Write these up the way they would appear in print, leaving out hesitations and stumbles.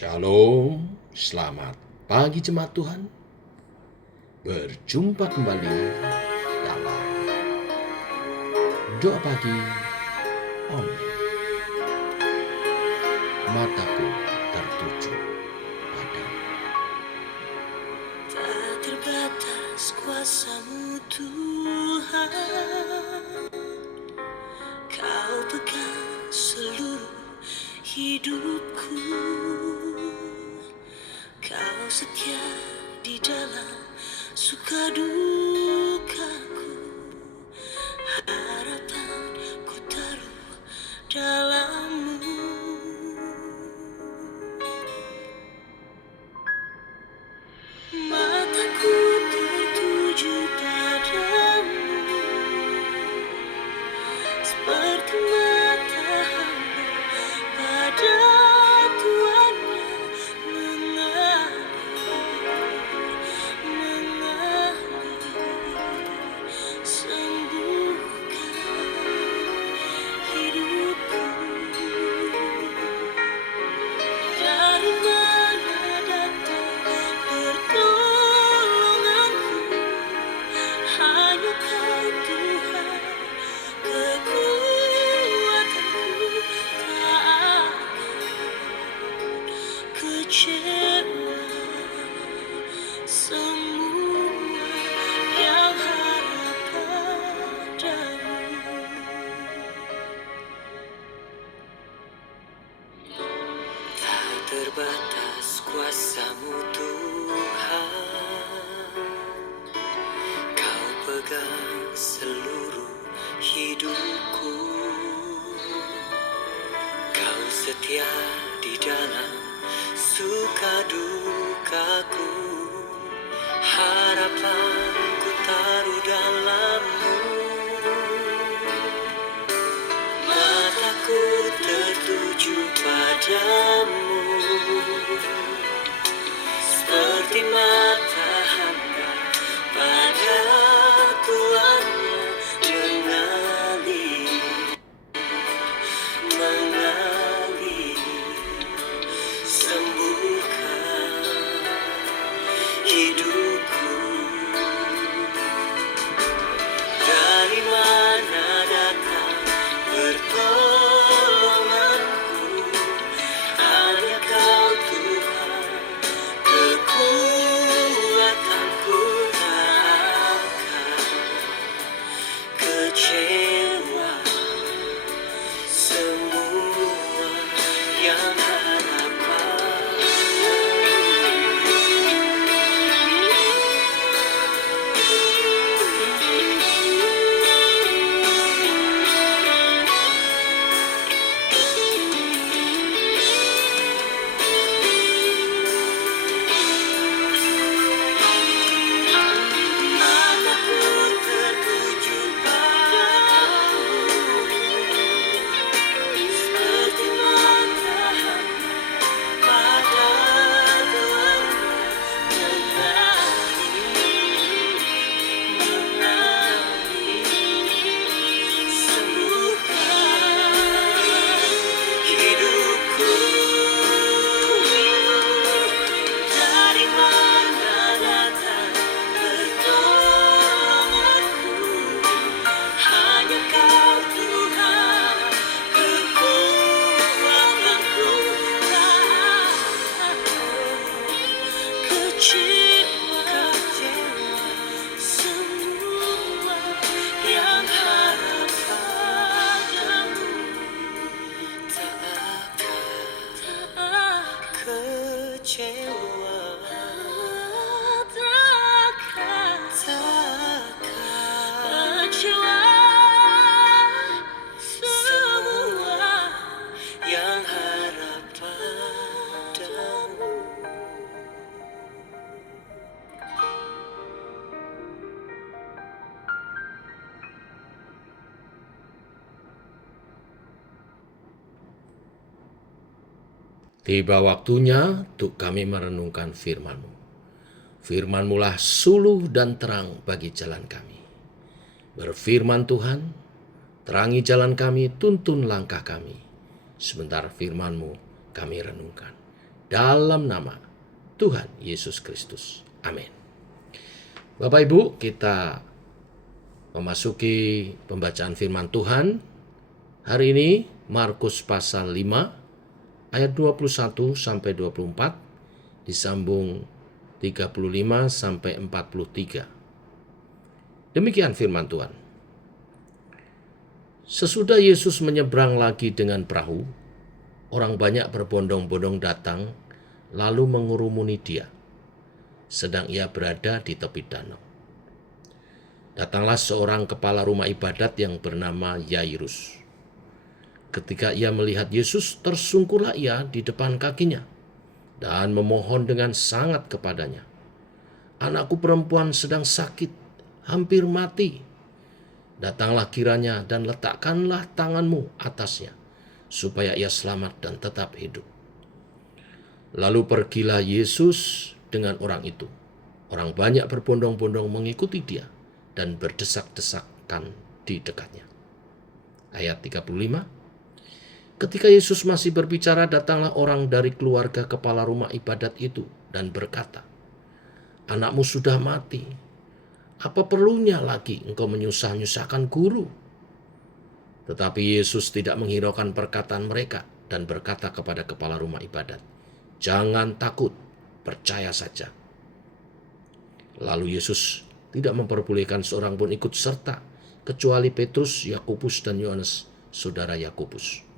Shalom, selamat pagi jemaat Tuhan. Berjumpa kembali dalam doa pagi online. Mataku tertuju padamu. Tak terbatas kuasa-Mu Tuhan, Kau pegang seluruh hidupku. Kau setia di dalam suka dukaku. Harapanku taruh dalam-Mu. Mataku tertuju padamu, seperti mata hamba pada tuannya mengalir. Sembuhkan hidupku. Dari mana datang pertolonganku? Hanya Kau Tuhan, kekuatanku. Tak akan kecewa. Semua yang harap padamu. Tak terbatas kuasa-Mu Tuhan, Kau pegang seluruh hidupku. Kau setia di dalam suka dukaku. Harapanku taruh dalam-Mu. Mataku tertuju padamu, seperti mata hamba pada tuannya mengalir. Sembuhkan hidupku. Dari mana datang pertolonganku? Hanya Kau Tuhan, kekuatanku. Tak akan kecewa. Semua yang harap padamu. Mataku tertuju padamu, seperti mata hamba pada tuannya mengalir. Sembuhkan hidupku. Dari mana datang pertolonganku? Hanya Kau Tuhan, kekuatanku. Tak akan kecewa. Semua yang harap padamu. Tak akan kecewa. Takkan kecewa. Semua yang harap padamu. Tiba waktunya untuk kami merenungkan firman-Mu. Firman-Mu lah suluh dan terang bagi jalan kami. Berfirman Tuhan, terangi jalan kami, tuntun langkah kami. Sebentar firman-Mu kami renungkan. dalam nama Tuhan Yesus Kristus. Amin. Bapak Ibu, kita memasuki pembacaan firman Tuhan. Hari ini Markus pasal 5 ayat 21 sampai 24 disambung 35 sampai 43. Demikian firman Tuhan. Sesudah Yesus menyeberang lagi dengan perahu, orang banyak berbondong-bondong datang lalu mengurumuni dia, sedang ia berada di tepi danau. Datanglah seorang kepala rumah ibadat yang bernama Yairus. Ketika ia melihat Yesus, tersungkurlah ia di depan kakinya dan memohon dengan sangat kepadanya. Anakku perempuan sedang sakit, hampir mati. Datanglah kiranya dan letakkanlah tanganmu atasnya, supaya ia selamat dan tetap hidup. Lalu pergilah Yesus dengan orang itu. Orang banyak berbondong-bondong mengikuti dia dan berdesak-desakan di dekatnya. Ayat 35. Ketika Yesus masih berbicara, datanglah orang dari keluarga kepala rumah ibadat itu dan berkata, "Anakmu sudah mati. Apa perlunya lagi engkau menyusah-nyusahkan guru?" Tetapi Yesus tidak menghiraukan perkataan mereka dan berkata kepada kepala rumah ibadat, "Jangan takut, percaya saja." Lalu Yesus tidak memperbolehkan seorang pun ikut serta, kecuali Petrus, Yakobus, dan Yohanes, saudara Yakobus.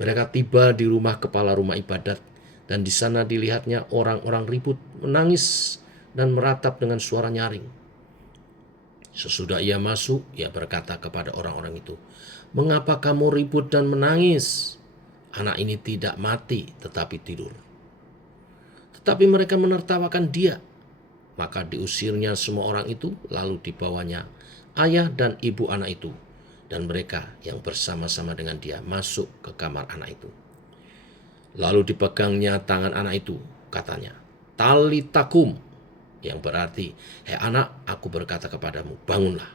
Mereka tiba di rumah kepala rumah ibadat, dan di sana dilihatnya orang-orang ribut, menangis, dan meratap dengan suara nyaring. Sesudah ia masuk, ia berkata kepada orang-orang itu, "Mengapa kamu ribut dan menangis? Anak ini tidak mati, tetapi tidur." Tetapi mereka menertawakan dia. Maka diusirnya semua orang itu, lalu dibawanya ayah dan ibu anak itu, dan mereka yang bersama-sama dengan dia masuk ke kamar anak itu. Lalu dipegangnya tangan anak itu, katanya, "Talita kum," yang berarti, "Hei anak, aku berkata kepadamu, bangunlah."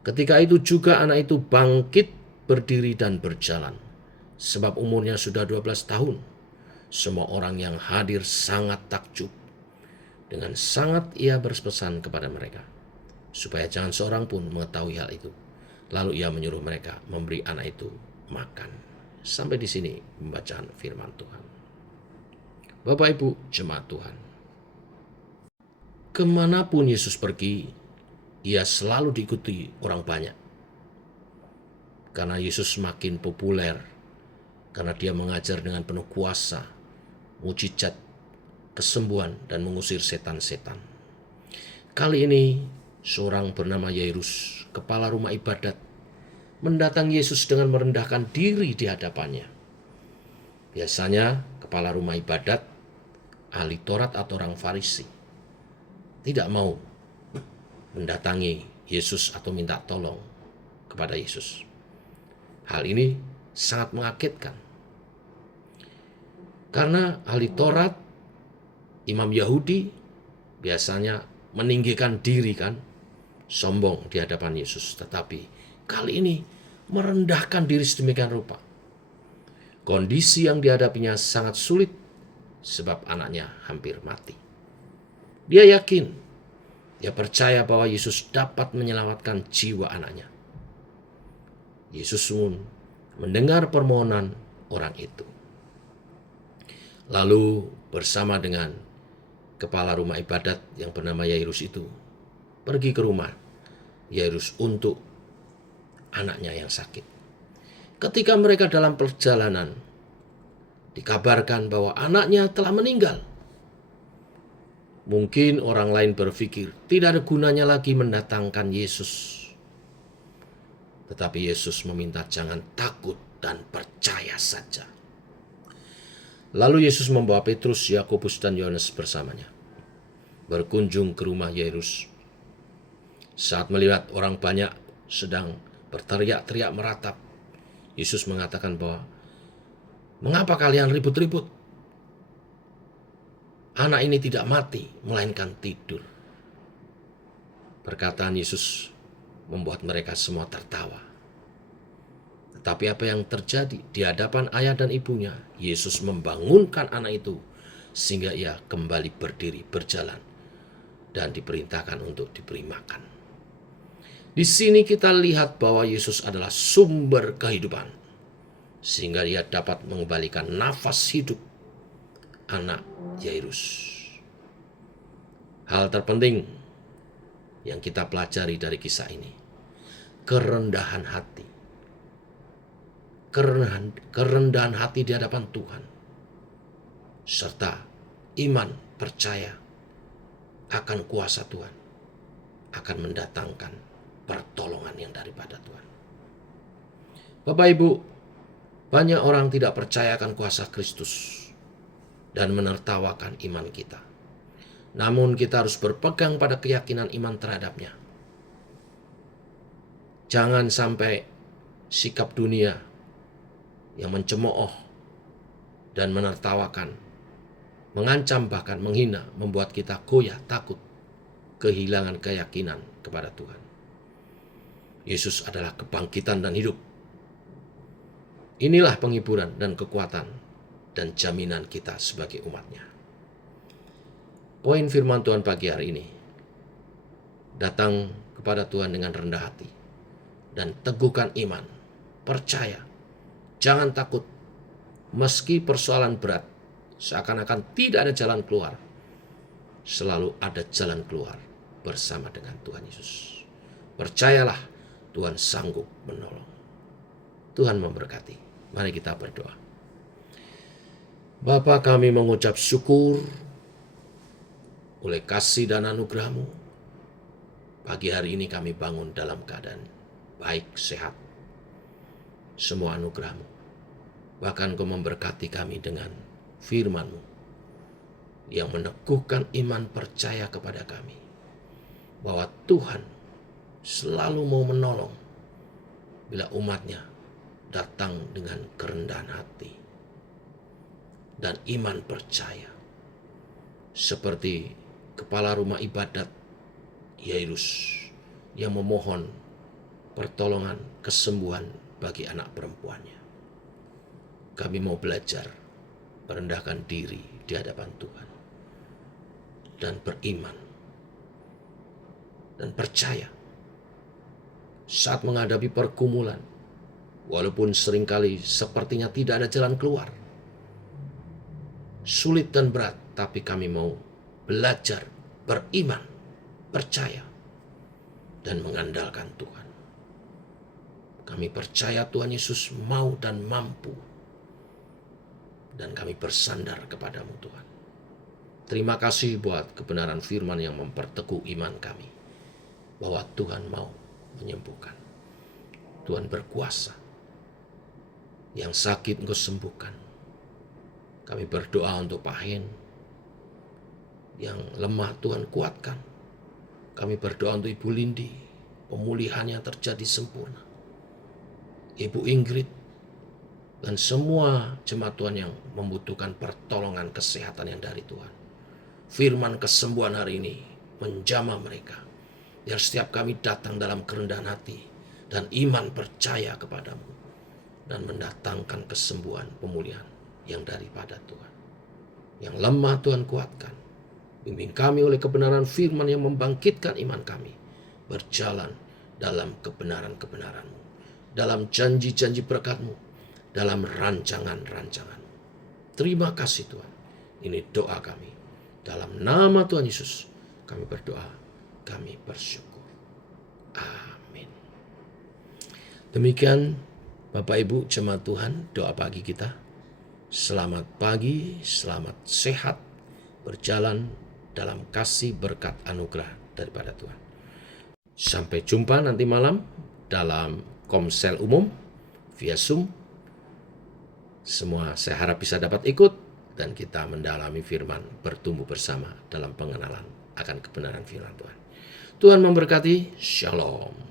Ketika itu juga anak itu bangkit, berdiri dan berjalan, sebab umurnya sudah 12 tahun. Semua orang yang hadir sangat takjub. Dengan sangat ia berpesan kepada mereka, supaya jangan seorang pun mengetahui hal itu. Lalu ia menyuruh mereka memberi anak itu makan. Sampai di sini pembacaan firman Tuhan. Bapak Ibu jemaat Tuhan, kemanapun Yesus pergi, ia selalu diikuti orang banyak. Karena Yesus semakin populer, karena dia mengajar dengan penuh kuasa, mujizat, kesembuhan, dan mengusir setan-setan. Kali ini, seorang bernama Yairus, kepala rumah ibadat, mendatangi Yesus dengan merendahkan diri di hadapannya. Biasanya, kepala rumah ibadat, ahli Taurat atau orang Farisi, tidak mau mendatangi Yesus atau minta tolong kepada Yesus. Hal ini sangat mengagetkan. Karena ahli Taurat, imam Yahudi, biasanya meninggikan diri kan, sombong di hadapan Yesus. Tetapi kali ini merendahkan diri sedemikian rupa. Kondisi yang dihadapinya sangat sulit sebab anaknya hampir mati. Dia yakin, dia percaya bahwa Yesus dapat menyelamatkan jiwa anaknya. Yesus pun mendengar permohonan orang itu. Lalu bersama dengan kepala rumah ibadat yang bernama Yairus itu, pergi ke rumah Yairus untuk anaknya yang sakit. Ketika mereka dalam perjalanan, dikabarkan bahwa anaknya telah meninggal. Mungkin orang lain berpikir tidak ada gunanya lagi mendatangkan Yesus. Tetapi Yesus meminta jangan takut dan percaya saja. Lalu Yesus membawa Petrus, Yakobus, dan Yohanes bersamanya, berkunjung ke rumah Yairus. Saat melihat orang banyak sedang berteriak-teriak meratap, Yesus mengatakan bahwa, "Mengapa kalian ribut-ribut? Anak ini tidak mati, melainkan tidur." Perkataan Yesus membuat mereka semua tertawa. Tetapi apa yang terjadi di hadapan ayah dan ibunya, Yesus membangunkan anak itu sehingga ia kembali berdiri, berjalan, dan diperintahkan untuk diberi makan. Di sini kita lihat bahwa Yesus adalah sumber kehidupan, sehingga ia dapat mengembalikan nafas hidup anak Yairus. Hal terpenting yang kita pelajari dari kisah ini, kerendahan hati. Kerendahan hati di hadapan Tuhan, serta iman percaya akan kuasa Tuhan, akan mendatangkan pertolongan yang daripada Tuhan. Bapak Ibu, banyak orang tidak percaya akan kuasa Kristus dan menertawakan iman kita. Namun kita harus berpegang pada keyakinan iman terhadapnya. Jangan sampai sikap dunia yang mencemooh dan menertawakan, mengancam bahkan menghina, membuat kita goyah, takut, kehilangan keyakinan kepada Tuhan. Yesus adalah kebangkitan dan hidup. Inilah penghiburan dan kekuatan dan jaminan kita sebagai umatnya. Poin firman Tuhan pagi hari ini, datang kepada Tuhan dengan rendah hati dan teguhkan iman, percaya. Jangan takut, meski persoalan berat, seakan-akan tidak ada jalan keluar. Selalu ada jalan keluar bersama dengan Tuhan Yesus. Percayalah, Tuhan sanggup menolong. Tuhan memberkati. Mari kita berdoa. Bapa, kami mengucap syukur oleh kasih dan anugerah-Mu. Pagi hari ini kami bangun dalam keadaan baik, sehat. Semua anugerah-Mu. Bahkan Kau memberkati kami dengan firman-Mu yang meneguhkan iman percaya kepada kami bahwa Tuhan selalu mau menolong bila umatnya datang dengan kerendahan hati dan iman percaya. Seperti kepala rumah ibadat Yairus yang memohon pertolongan kesembuhan bagi anak perempuannya. Kami mau belajar merendahkan diri di hadapan Tuhan dan beriman dan percaya saat menghadapi pergumulan, walaupun seringkali sepertinya tidak ada jalan keluar, sulit dan berat, tapi kami mau belajar beriman, percaya, dan mengandalkan Tuhan. Kami percaya Tuhan Yesus mau dan mampu. Dan kami bersandar kepadamu Tuhan. Terima kasih buat kebenaran firman yang memperteguh iman kami. Bahwa Tuhan mau menyembuhkan. Tuhan berkuasa. Yang sakit Engkau sembuhkan. Kami berdoa untuk Pak Hen. Yang lemah Tuhan kuatkan. Kami berdoa untuk Ibu Lindi. Pemulihannya terjadi sempurna. Ibu Ingrid, dan semua jemaat Tuhan yang membutuhkan pertolongan kesehatan yang dari Tuhan. Firman kesembuhan hari ini menjamah mereka. Biar setiap kami datang dalam kerendahan hati dan iman percaya kepadamu. Dan mendatangkan kesembuhan, pemulihan yang daripada Tuhan. Yang lemah Tuhan kuatkan. Bimbing kami oleh kebenaran firman yang membangkitkan iman kami. Berjalan dalam kebenaran-kebenaran-Mu. Dalam janji-janji berkat-Mu, dalam rancangan-rancangan-Mu. Terima kasih Tuhan. Ini doa kami. Dalam nama Tuhan Yesus, kami berdoa, kami bersyukur. Amin. Demikian Bapak Ibu jemaat Tuhan, doa pagi kita. Selamat pagi, selamat sehat, berjalan dalam kasih berkat anugerah daripada Tuhan. Sampai jumpa nanti malam dalam Komsel umum via Zoom. Semua saya harap bisa dapat ikut dan kita mendalami firman, bertumbuh bersama dalam pengenalan akan kebenaran firman Tuhan. Tuhan memberkati. Shalom.